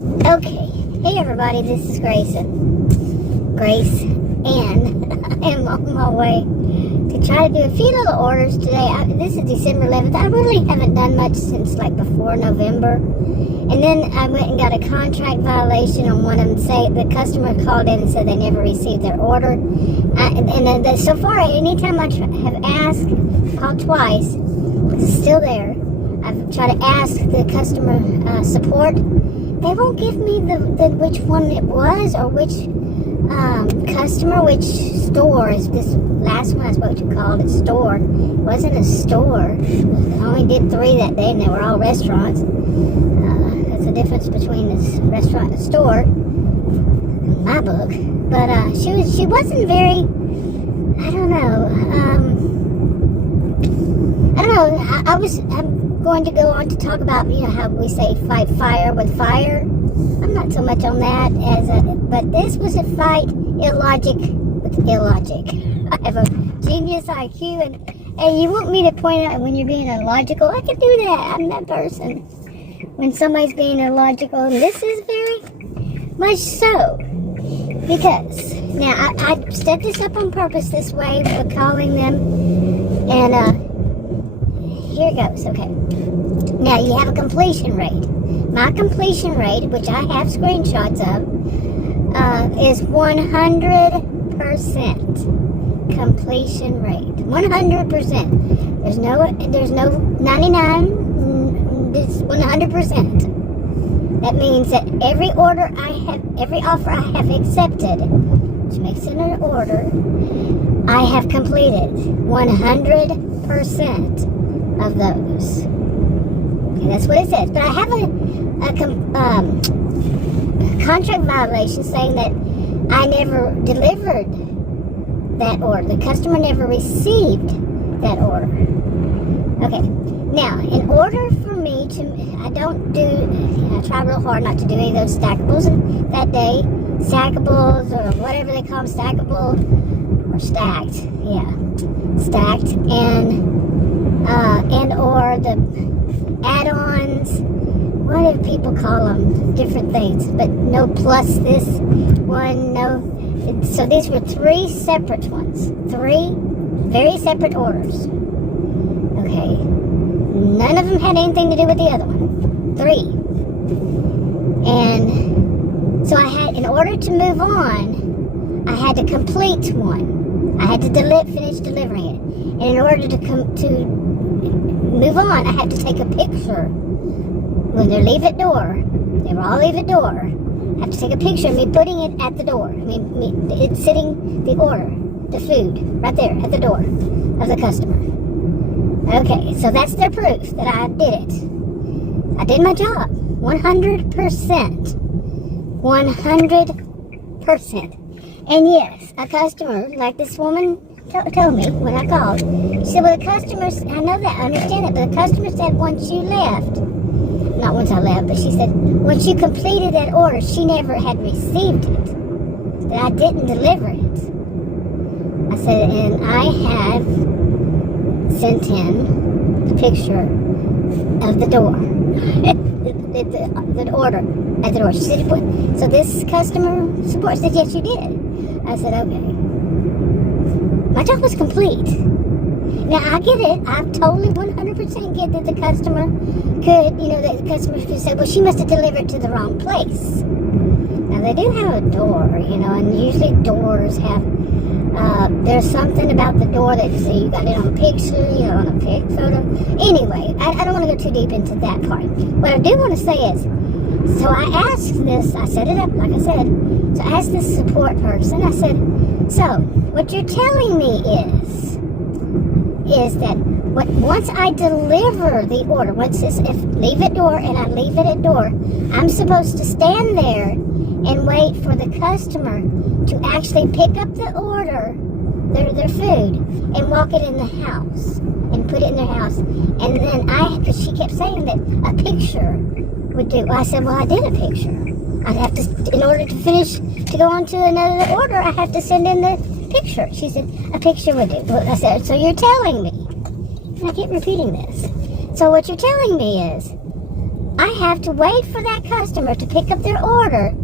Okay, hey everybody, this is Grace, and I'm on my way to try to do a few little orders today. This is December 11th. I really haven't done much since like before November. And then I went and got a contract violation on one of them. Say the customer called in and said they never received their order. So far, anytime I have asked, called twice, it's still there. I've tried to ask the customer support. They won't give me the which one it was or which customer, which store. Is this last one I spoke to called it store. It wasn't a store. I only did 3 that day, and they were all restaurants. That's the difference between this restaurant and a store, in my book. But she wasn't very. I don't know. I'm going to go on to talk about, how we say fight fire with fire. I'm not so much on that but this was a fight illogic with illogic. I have a genius IQ, and you want me to point out when you're being illogical? I can do that. I'm that person. When somebody's being illogical, and this is very much so. Because, now, I set this up on purpose this way for calling them, and here it goes, okay. Now, you have a completion rate. My completion rate, which I have screenshots of, is 100% completion rate. 100%. There's no 99, it's 100%. That means that every offer I have accepted, which makes it an order, I have completed 100% of those. Okay, that's what it says. But I have a contract violation saying that I never delivered that order. The customer never received that order. Okay. Now, in order for me to, I try real hard not to do any of those stackables that day. Stackables, or whatever they call them, stackable, or stacked, yeah. Stacked, and or the add-ons, what do people call them? Different things, but no plus this one, no. So these were 3 separate ones. 3 very separate orders. Okay. None of them had anything to do with the other one. 3. And so in order to move on, I had to complete one. I had to finish delivering it. And in order to move on, I had to take a picture. When they leave at door, they will all leave at door. I have to take a picture of me putting it at the door. It's sitting, the order, the food, right there at the door of the customer. Okay, so that's their proof that I did it. I did my job. 100%. 100%. And yes, a customer, like this woman told me when I called, she said, well, the customers, I know that, I understand it, but the customer said once you left, not once I left, but she said once you completed that order, she never had received it, that I didn't deliver it. I said, and I have sent in the picture of the door, the order at the door. She said, what? So this customer support said, yes, you did. I said, okay. My job was complete. Now, I get it. I totally 100% get that the customer could, the customer could say, well, she must have delivered to the wrong place. Now, they do have a door, and usually doors have, there's something about the door that you see, you got it on a picture, on a pic photo. Anyway, I don't want to go too deep into that part. What I do want to say is, so I asked this, I set it up, like I said, so I asked this support person, I said, so, what you're telling me is that once I deliver the order, leave at door and I leave it at door, I'm supposed to stand there and wait for the customer to actually pick up the order, their food, and walk it in the house, and put it in their house. And then because she kept saying that a picture would do. I said, well, I did a picture. I'd have to, in order to go on to another order, I have to send in the picture. She said, a picture would do. I said, so you're telling me, and I keep repeating this, so what you're telling me is, I have to wait for that customer to pick up their order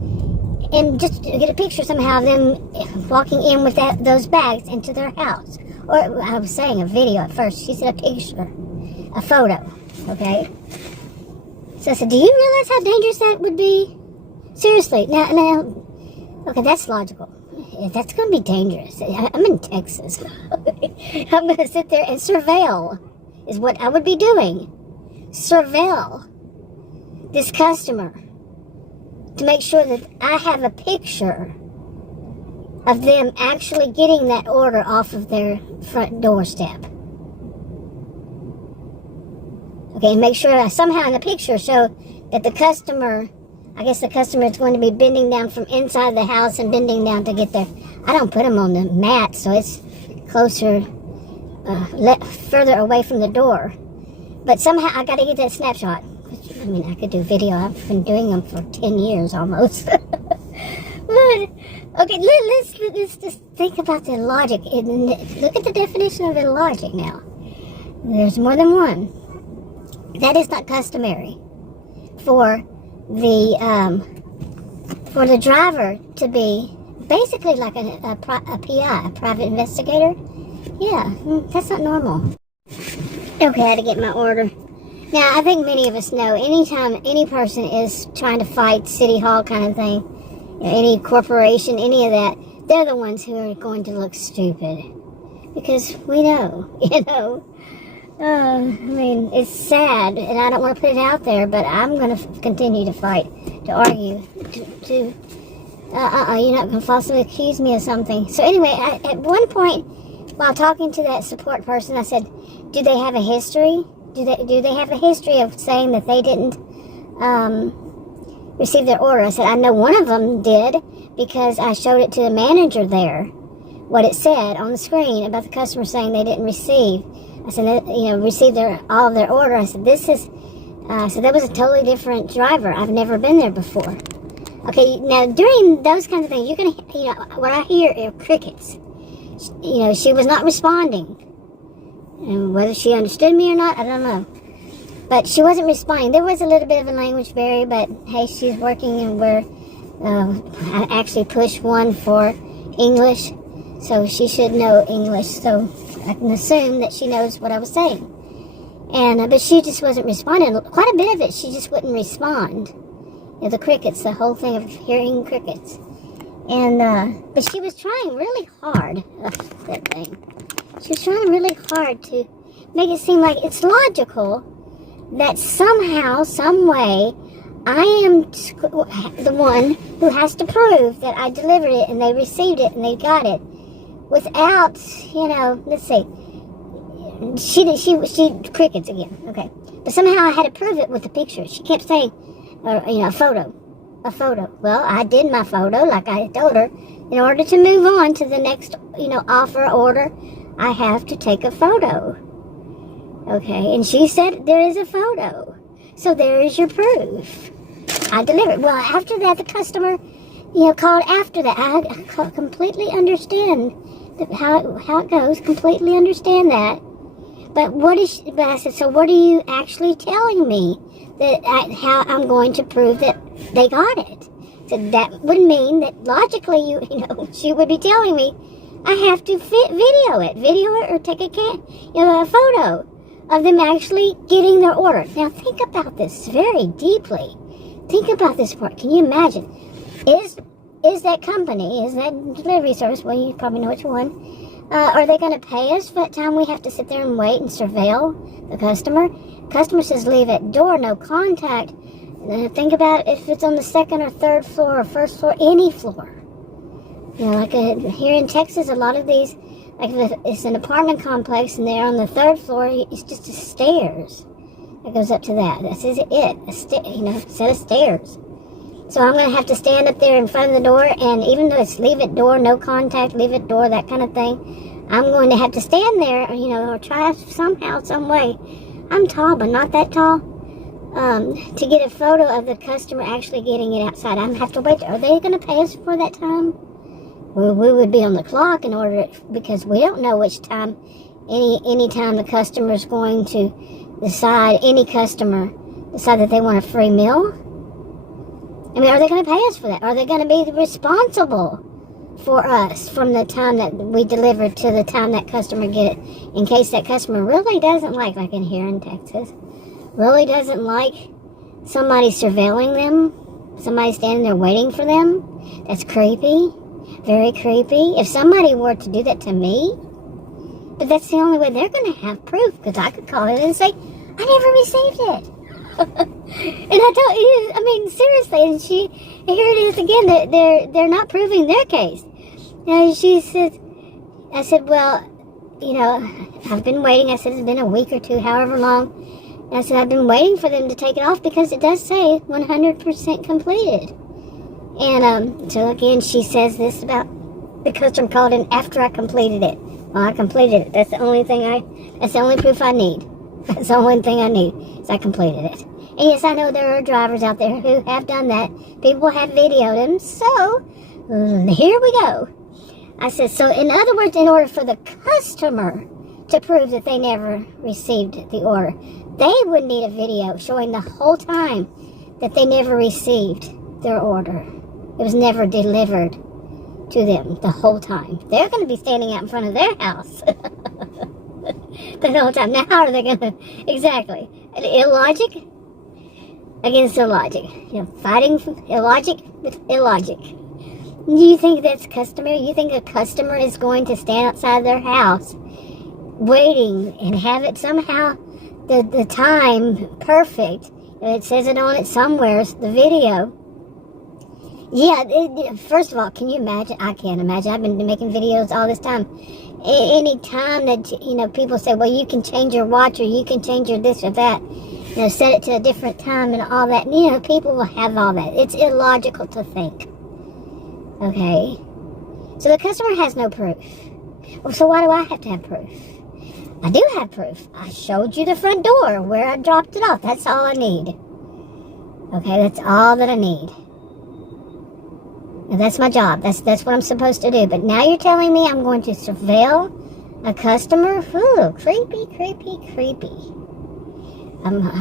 and just get a picture somehow of them walking in with those bags into their house. Or I was saying a video at first. She said a picture, a photo, okay? So I said, do you realize how dangerous that would be? Seriously. Now, okay, that's logical. That's going to be dangerous. I'm in Texas. I'm going to sit there and surveil is what I would be doing. Surveil this customer to make sure that I have a picture of them actually getting that order off of their front doorstep. Okay, and make sure I somehow in the picture show that the customer, I guess the customer is going to be bending down from inside the house and bending down to get there. I don't put them on the mat, so it's closer, further away from the door. But somehow I got to get that snapshot. I mean, I could do video. I've been doing them for 10 years almost. But, okay, let's just think about the logic. Look at the definition of illogic now. There's more than one. That is not customary for the driver to be basically like a PI, a private investigator. Yeah, that's not normal. Okay, I had to get my order. Now, I think many of us know anytime any person is trying to fight City Hall kind of thing, any corporation, any of that, they're the ones who are going to look stupid. Because we know, I mean, it's sad, and I don't want to put it out there, but I'm going to continue to fight, to argue, you're not going to falsely accuse me of something. So anyway, at one point, while talking to that support person, I said, do they have a history? Do they have a history of saying that they didn't receive their order? I said, I know one of them did because I showed it to the manager there, what it said on the screen about the customer saying they didn't receive. I said, received all of their order. I said, that was a totally different driver. I've never been there before. Okay, now during those kinds of things, you're gonna, what I hear are crickets. She was not responding. And whether she understood me or not, I don't know. But she wasn't responding. There was a little bit of a language barrier, but hey, she's working and I actually pushed one for English, so she should know English. So I can assume that she knows what I was saying. But she just wasn't responding. Quite a bit of it, she just wouldn't respond. The crickets, the whole thing of hearing crickets. But she was trying really hard. That thing. She was trying really hard to make it seem like it's logical that somehow, some way, I am the one who has to prove that I delivered it and they received it and they got it without, let's see. She crickets again. Okay. But somehow I had to prove it with a picture. She kept saying, a photo. Well, I did my photo like I told her. In order to move on to the next, offer order, I have to take a photo. Okay, and she said there is a photo. So there is your proof. I delivered. Well, after that, the customer, called after that. I completely understand how it goes. Completely understand that. But I said, so what are you actually telling me how I'm going to prove that they got it? So that would mean that logically, she would be telling me I have to video it or take a photo of them actually getting their order. Now think about this very deeply. Think about this part. Can you imagine? Is that company, is that delivery service, well, you probably know which one, are they going to pay us for that time we have to sit there and wait and surveil the customer? Customer says leave at door, no contact. Think about if it's on the second or third floor or first floor, any floor. Here in Texas, a lot of these, like if it's an apartment complex and they're on the third floor, it's just stairs that goes up to that. This is it, a set of stairs. So I'm going to have to stand up there in front of the door, and even though it's leave at door, no contact, leave at door, that kind of thing, I'm going to have to stand there, or try somehow, some way. I'm tall, but not that tall. To get a photo of the customer actually getting it outside. I'm going to have to wait. Are they going to pay us for that time? Well, we would be on the clock because we don't know which time, any time the customer is going to decide, any customer decide that they want a free meal? I mean, are they going to pay us for that? Are they going to be responsible for us from the time that we deliver to the time that customer get it? In case that customer really doesn't like in here in Texas, really doesn't like somebody surveilling them, somebody standing there waiting for them. That's creepy. Very creepy. If somebody were to do that to me, but that's the only way they're going to have proof, because I could call it and say, I never received it. And I told you, I mean, seriously, and here it is again, they're not proving their case. And she said, I said, well, you know, I've been waiting. I said, it's been a week or two, however long. And I said, I've been waiting for them to take it off because it does say 100% completed. And so again, she says this about the customer called in after I completed it. Well, I completed it. That's the only proof I need. That's the only thing I need, is I completed it. And yes, I know there are drivers out there who have done that. People have videoed them. So, here we go. I said, so in other words, in order for the customer to prove that they never received the order, they would need a video showing the whole time that they never received their order. It was never delivered to them the whole time. They're going to be standing out in front of their house the whole time. Now, how are they going to... Exactly. Illogic against illogic. You know, fighting illogic with illogic. Do you think that's customary? You think a customer is going to stand outside their house waiting and have it somehow the time perfect? It says it on it somewhere, the video. Yeah, first of all, can you imagine? I can't imagine. I've been making videos all this time. Any time that, you know, people say, well, you can change your watch or you can change your this or that, you know, set it to a different time and all that. You know, people will have all that. It's illogical to think. Okay? So the customer has no proof. Well, so why do I have to have proof? I do have proof. I showed you the front door where I dropped it off. That's all I need. Okay, that's all that I need. And that's my job. That's what I'm supposed to do. But now you're telling me I'm going to surveil a customer? Ooh, creepy, creepy, creepy.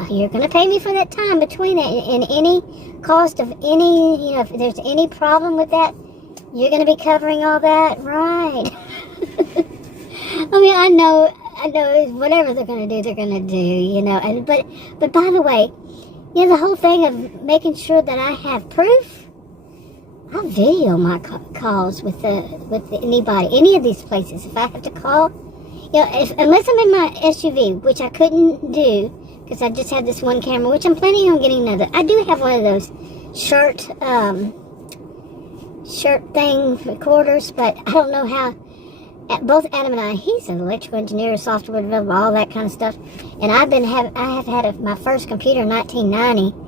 You're going to pay me for that time between it. And any cost of any, you know, if there's any problem with that, you're going to be covering all that? Right. I mean, I know, whatever they're going to do, they're going to do, you know. But by the way, you know, the whole thing of making sure that I have proof, I video my calls with anybody, any of these places. If I have to call, you know, unless I'm in my SUV, which I couldn't do because I just had this one camera, which I'm planning on getting another. I do have one of those shirt thing recorders, but I don't know how. Both Adam and I, he's an electrical engineer, software developer, all that kind of stuff, and I have had my first computer in 1990.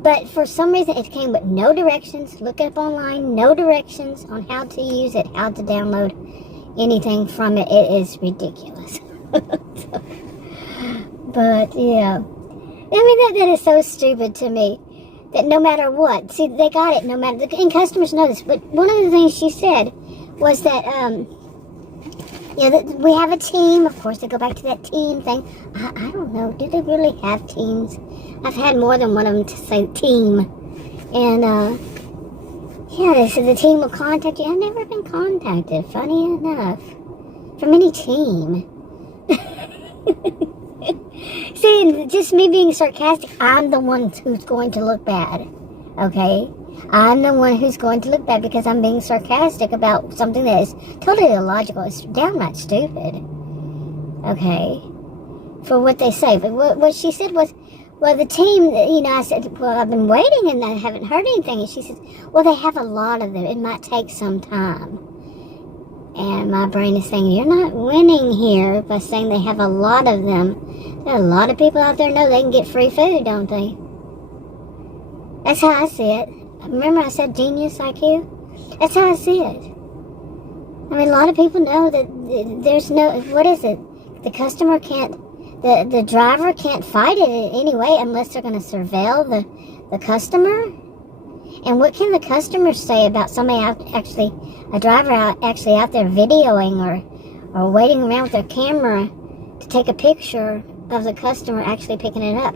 But for some reason, it came with no directions. Look it up online. No directions on how to use it, how to download anything from it. It is ridiculous. But, yeah. I mean, that is so stupid to me. That no matter what. See, they got it no matter... And customers know this. But one of the things she said was that... you know, we have a team. Of course, they go back to that team thing. I don't know. Do they really have teams? I've had more than one of them to say team. And, yeah, they said the team will contact you. I've never been contacted, funny enough, from any team. See, just me being sarcastic, I'm the one who's going to look bad. Okay? I'm the one who's going to look bad because I'm being sarcastic about something that is totally illogical. It's downright stupid. Okay? For what they say. But what she said was, well, the team, you know, I said, well, I've been waiting and I haven't heard anything. And she says, well, they have a lot of them. It might take some time. And my brain is saying, you're not winning here by saying they have a lot of them. There are a lot of people out there know they can get free food, don't they? That's how I see it. Remember I said genius IQ? That's how I see it. I mean, a lot of people know that there's no, what is it? The customer can't, the driver can't fight it in any way unless they're going to surveil the customer. And what can the customer say about somebody a driver actually out there videoing or waiting around with their camera to take a picture of the customer actually picking it up?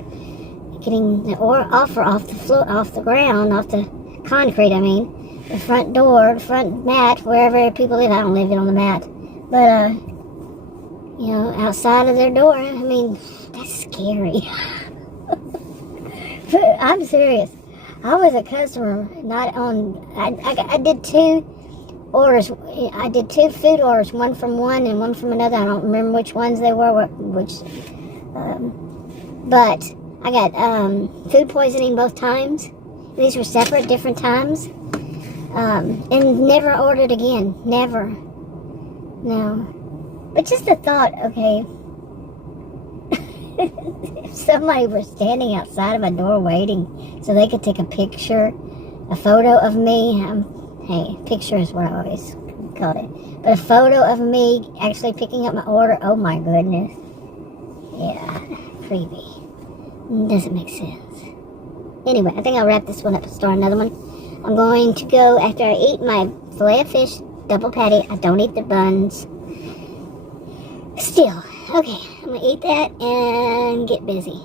getting the offer off the floor, off the ground, off the concrete. I mean, the front door, the front mat, wherever people live. I don't live on the mat, but you know, outside of their door. I mean, that's scary. I'm serious. I was a customer, not on. I did 2 orders. I did 2 food orders, one from one and one from another. I don't remember which ones they were, but I got food poisoning both times. These were separate, different times, and never ordered again. Never. No. But just the thought, okay, if somebody were standing outside of my door waiting so they could take a picture, a photo of me, hey, picture is what I always called it, but a photo of me actually picking up my order, oh my goodness. Yeah, creepy. Doesn't make sense. Anyway, I think I'll wrap this one up and start another one. I'm going to go, after I eat my filet of fish double patty, I don't eat the buns. Still, okay, I'm going to eat that and get busy.